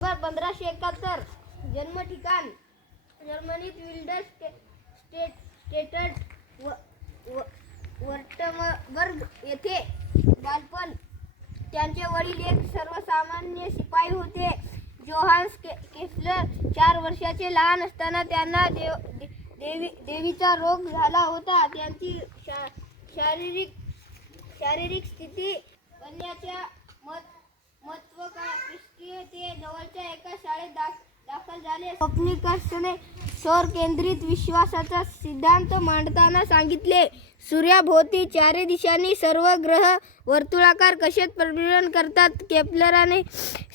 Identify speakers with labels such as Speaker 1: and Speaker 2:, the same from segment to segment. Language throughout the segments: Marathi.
Speaker 1: पंधराशे एकाहत्तर. जन्म ठिकाण. जर्मनीत विल्डर स्टे स्टेट स्टेटट व व- वर्टमबर्ग येथे बालपण. त्यांचे वडील एक सर्वसामान्य शिपाई होते. जोहान्स के केसलर चार वर्षाचे लहान असताना त्यांना देव दे- देवी देवीचा रोग झाला होता. त्यांची शा शारीरिक शारीरिक स्थिती बनण्याच्या मत महत्वाकांक्षी ते जवळच्या एका शाळेत दाख दाखल झाले स्वप्निकर्षणे सौर केंद्रित विश्वासाचा सिद्धांत मांडताना सांगितले. सूर्याभोवती चारे दिशांनी सर्व ग्रह वर्तुळाकार कसे परिभ्रमण करतात? केपलराने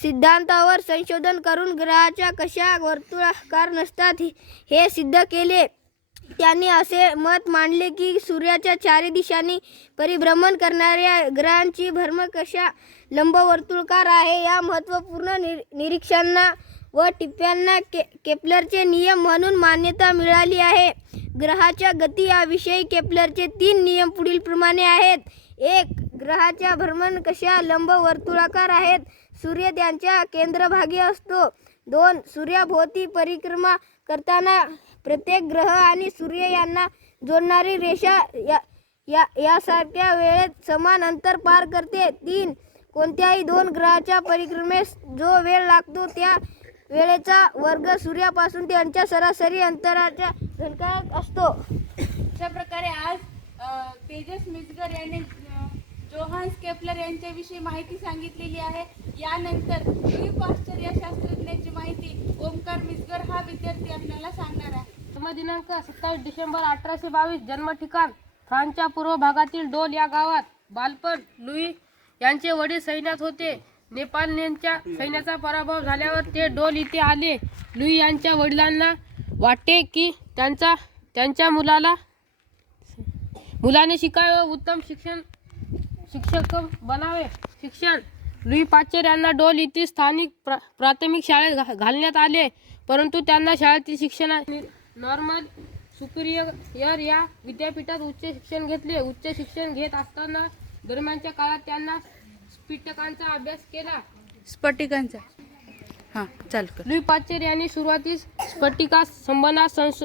Speaker 1: सिद्धांतावर संशोधन करून ग्रहाच्या कशा वर्तुळाकार नसतात हे- सिद्ध केले. त्यांनी असे मत मांडले की सूर्याच्या चारी दिशांनी परिभ्रमण करणाऱ्या ग्रहांची भ्रमकशा लंबवर्तुळकार आहे या महत्त्वपूर्ण निर निरीक्षणांना व टिप्प्यांना के केपलरचे नियम म्हणून मान्यता मिळाली आहे. ग्रहाच्या गती याविषयी केपलरचे तीन नियम पुढीलप्रमाणे आहेत. एक ग्रहाच्या भ्रमण कशा लंबवर्तुळाकार आहेत? सूर्य त्यांच्या केंद्रभागी असतो. दोन सूर्याभोवती परिक्रमा करताना प्रत्येक ग्रह आणि सूर्य यांना जोडणारी रेषा या या यासारख्या वेळेत समान अंतर पार करते. तीन कोणत्याही दोन ग्रहाच्या परिक्रमेस जो वेळ लागतो त्या वेळेचा वर्ग सूर्यापासून त्यांच्या सरासरी अंतराच्या घनकाळात असतो.
Speaker 2: अशा प्रकारे आज तेजस मिसगर यांनी जोहान्स केपलर यांच्याविषयी माहिती सांगितलेली आहे. यानंतर लुई पाश्चर या शास्त्रज्ञाची माहिती ओमकार मिसगर हा विद्यार्थी आपल्याला सांगणार आहे.
Speaker 3: जन्मदिनांक सत्तावीस डिसेंबर अठराशे बावीस जन्म ठिकाण फ्रान्सच्या पूर्व भागातील डोल या गावात बालपण लुई यांचे वडील सैन्यात होते. नेपाळनेच्या सैन्याचा पराभव झाल्यावर ते डोल इथे आले. लुई यांच्या वडिलांना वाटते की त्यांचा त्यांच्या मुलाला मुलाने शिकावे व उत्तम शिक्षण शिक्षक बनावे. शिक्षण. लुई पाचेर यांना डोल येथील स्थानिक प्रा प्राथमिक शाळेत घा घालण्यात आले. परंतु त्यांना शाळेतील शिक्षण नॉर्मल सुपिरियर या विद्यापीठात उच्च शिक्षण घेतले. उच्च शिक्षण घेत असताना दरम्यानच्या काळात त्यांना स्फटिकांचा अभ्यास केला.
Speaker 2: स्फटिकांचा. हां चाल कर.
Speaker 3: लुई पाचर यांनी सुरुवातीस स्फटिका संबंधात संश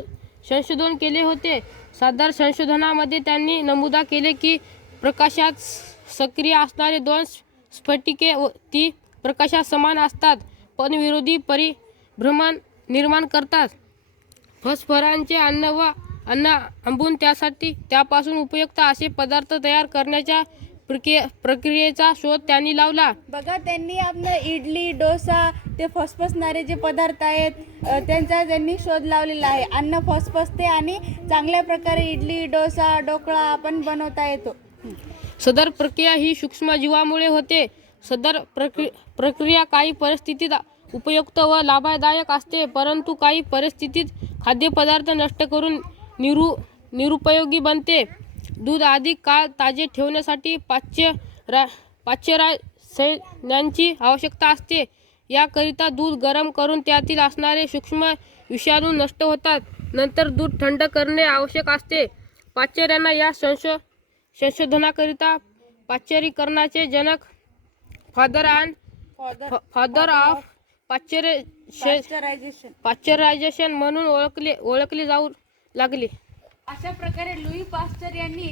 Speaker 3: संशोधन केले होते. सादर संशोधनामध्ये त्यांनी नमूदा केले की प्रकाशात सक्रिय असणारे दोन स्फटिके ती प्रकाशात समान असतात पण विरोधी परिभ्रमण निर्माण करतात. फॉस्फरांचे अन्न व अन्न आंबून त्यासाठी त्यापासून उपयुक्त असे पदार्थ तयार करण्याच्या प्रक्रिये प्रक्रियेचा शोध त्यांनी लावला.
Speaker 2: बघा त्यांनी आपलं इडली डोसा ते फसफसणारे जे पदार्थ आहेत अ, त्यांचा त्यांनी शोध लावलेला आहे. अन्न फसफसते आणि चांगल्या प्रकारे इडली डोसा ढोकळा आपण बनवता येतो.
Speaker 3: सदर प्रक्रिया ही सूक्ष्मजीवामुळे होते. सदर प्रक्रि प्रक्रिया काही परिस्थितीत उपयुक्त व लाभदायक असते परंतु काही परिस्थितीत खाद्यपदार्थ नष्ट करून निरु निरुपयोगी बनते. दूध अधिक काळ ताजे ठेवण्यासाठी पाच्य रा पाच्यरासायनांची आवश्यकता असते. याकरिता दूध गरम करून त्यातील असणारे सूक्ष्म विषाणू नष्ट होतात. नंतर दूध थंड करणे आवश्यक असते. पाश्चर्यांना या संशो संशोधनाकरिता पाश्चरीकरणाचे जनक father and father of Pasteur
Speaker 2: pasteurization
Speaker 3: pasteurization म्हणून ओळखले ओळखले जाऊ लागले.
Speaker 2: अशा प्रकारे लुई पास्टर यांनी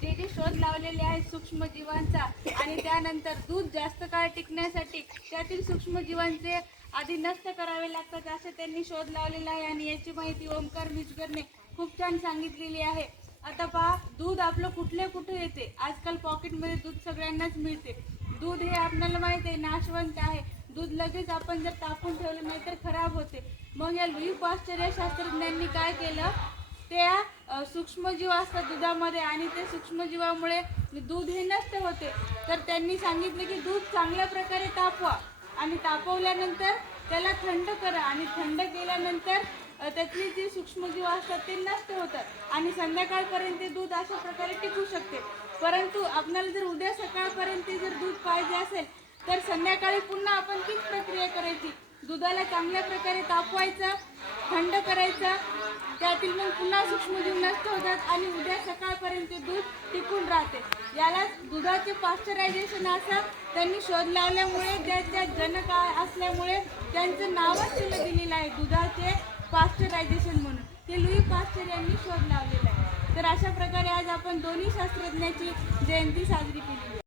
Speaker 2: जे जे शोध लावलेले आहेत सूक्ष्मजीवांचा आणि त्यानंतर दूध जास्त काळ टिकण्यासाठी त्यातील सूक्ष्मजीवांचे आधी नष्ट करावे लागतात असे त्यांनी शोध लावलेला आहे आणि याची माहिती ओमकार मिचकरने खूप छान सांगितलेली आहे. आता पहा दूध आपलं कुठले कुठे येते? आजकाल पॉकेटमध्ये दूध सगळ्यांनाच मिळते. दूध हे आपल्याला माहिती आहे नाशवंत आहे. दूध लगेच आपण जर तापून ठेवलं नाही तर खराब होते. मग या लुई पाश्चर या शास्त्रज्ञांनी काय केलं? त्या सूक्ष्मजीव असतात दुधामध्ये आणि त्या सूक्ष्मजीवामुळे दूध हे नष्ट होते. तर त्यांनी सांगितले की दूध चांगल्या प्रकारे तापवा आणि तापवल्यानंतर त्याला थंड करा आणि थंड केल्यानंतर अ, त्यातली जी सूक्ष्मजीव असतात ते नष्ट होतात आणि संध्याकाळपर्यंत ते दूध अशा प्रकारे टिकू शकते. परंतु आपल्याला जर उद्या सकाळपर्यंत जर दूध पाहिजे असेल तर संध्याकाळी पुन्हा आपण तीच प्रक्रिया करायची? दुधाला चांगल्या प्रकारे तापवायचं थंड करायचं. त्यातील मग पुन्हा सूक्ष्मजीव नष्ट होतात आणि उद्या सकाळपर्यंत दूध टिकून राहते. याला दुधाचे पाश्चरायझेशन असा त्यांनी शोध लावल्यामुळे त्याच्या जनक असल्यामुळे त्यांचं नावच त्याला दिलेलं आहे दुधाचे पाश्चरायझेशन म्हणून. ते लुई पाश्चर यांनी शोध लावलेला आहे. तर अशा प्रकारे आज आपण दोन्ही शास्त्रज्ञाची जयंती साजरी केली